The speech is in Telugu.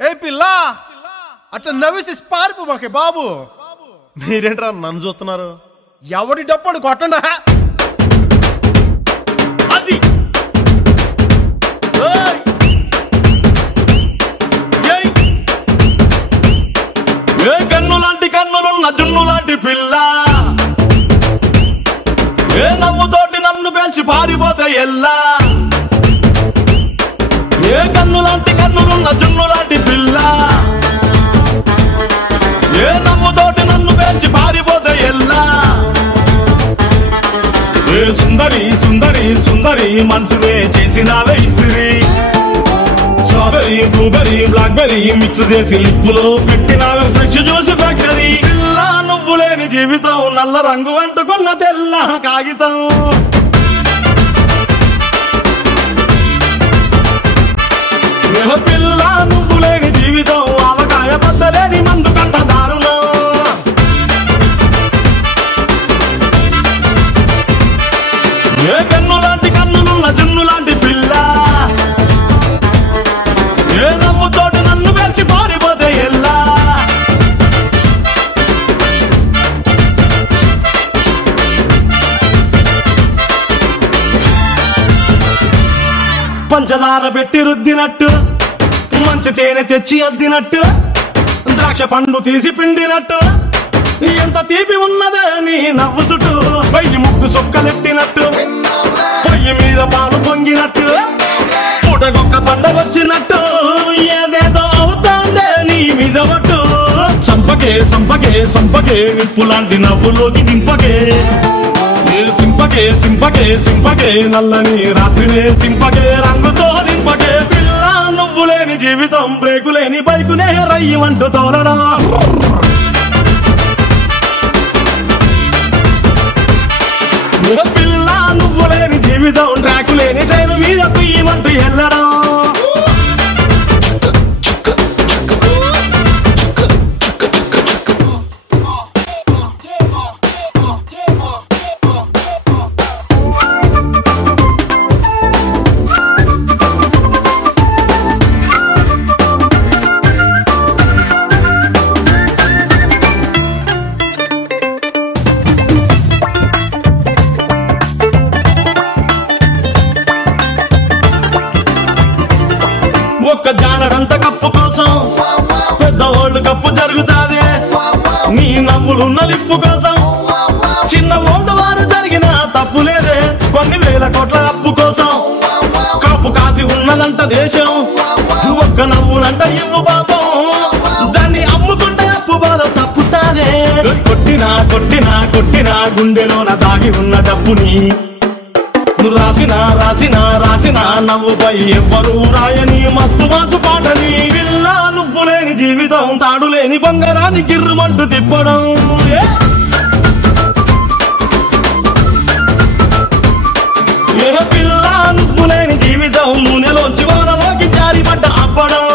ఏ పిల్ల అట్లా నవ్వేసి పారిపోమాకే బాబు. మీరేంట్రా నన్ను చూస్తున్నారు? ఎవడి డప్పుడు కొట్టండా. అది ఏ కన్ను లాంటి కన్నులున్న జున్ను లాంటి పిల్ల, ఏ నవ్వుతోటి నన్ను పేల్చి పారిపోతే ఎల్లా. ఏ కన్ను లాంటి కన్నులున్న జున్ను లాంటి పిల్ల, ఏ నవ్వుతోటి నన్ను పేల్చి పారిపోతే ఎల్లా. ఏ సుందరి సుందరి సుందరి మనసునే చేసినావే ఇస్త్రీ. స్ట్రాబెరీ బ్లూబెరీ బ్లాక్బెరీ మిక్స్ చేసి లిప్పులో పెట్టినావే ఫ్రెష్ జ్యూస్ ఫ్యాక్టరీ. పిల్ల నువ్వు లేని జీవితం నల్ల రంగు అంటుకున్న తెల్ల కాగితం. పిల్ల నువ్వు లేని జీవితం ఆవకాయ బద్దలేని మందు కంట దారుణం. ఏ కన్ను లాంటి కన్నులున్న జున్ను లాంటి పిల్ల, ఏ నవ్వుతోటి నన్ను వేసి పారిపోతే ఎల్లా. పంచదార పెట్టి రుద్దినట్టు, మంచి తేనె తెచ్చి అద్దినట్టు, ద్రాక్ష పండు తీసి పిండినట్టు, ఎంత తీపి ఉన్నదే నీ నవ్వు చుట్టూ. పొయ్యి ముగ్గు సొక్కలెట్టినట్టు, పొయ్యి మీద పాలు పొంగినట్టు, పూటకొక్క పండగ వచ్చినట్టు, ఏదేదో అవుతాందే నీ మీద ఒట్టు. సంపకే సంపకే సంపకే నిప్పు లాంటి నవ్వులోకి దింపకే. సింపకే సింపకే సింపకే నల్లని రాత్రినే సింపకే రంగుతో నింపకే. పిల్ల నువ్వు లేని జీవితం బ్రేకు లేని బైకునే రయ్యమంటూ తోలడం. పిల్ల నువ్వు లేని జీవితం ట్రాకు లేని ట్రైన్ మీద కుయ్యమంటూ వెళ్ళడం. ఒక్క జానడంత కప్పు కోసం పెద్ద ఓల్డ్ కప్పు జరుగుతాదే. నీ నవ్వులున్న లిప్పు కోసం చిన్న ఓల్డ్ వారు జరిగిన తప్పు లేదే. కొన్ని వేల కోట్ల అప్పు కోసం కాపు కాసి ఉన్నదంట దేశం. ఒక్క నవ్వులంట ఇవ్వు పాపం, దాన్ని అమ్ముకుంటే అప్పు బాధ తప్పుతాదే. కొట్టినా కొట్టినా కొట్టినా గుండెలోన దాగి ఉన్న డబ్బుని రాసినా రాసినా రాసినా నవ్వుపై ఎవ్వరూ రాయని మస్తు మాసు పాటని. పిల్ల నువ్వు లేని జీవితం తాడు లేని బంగారాన్ని గిర్రుమంటూ తిప్పడం. పిల్ల నువ్వు లేని జీవితం నూనెలోంచి వానలోకి జారిపడ్డ అప్పడం.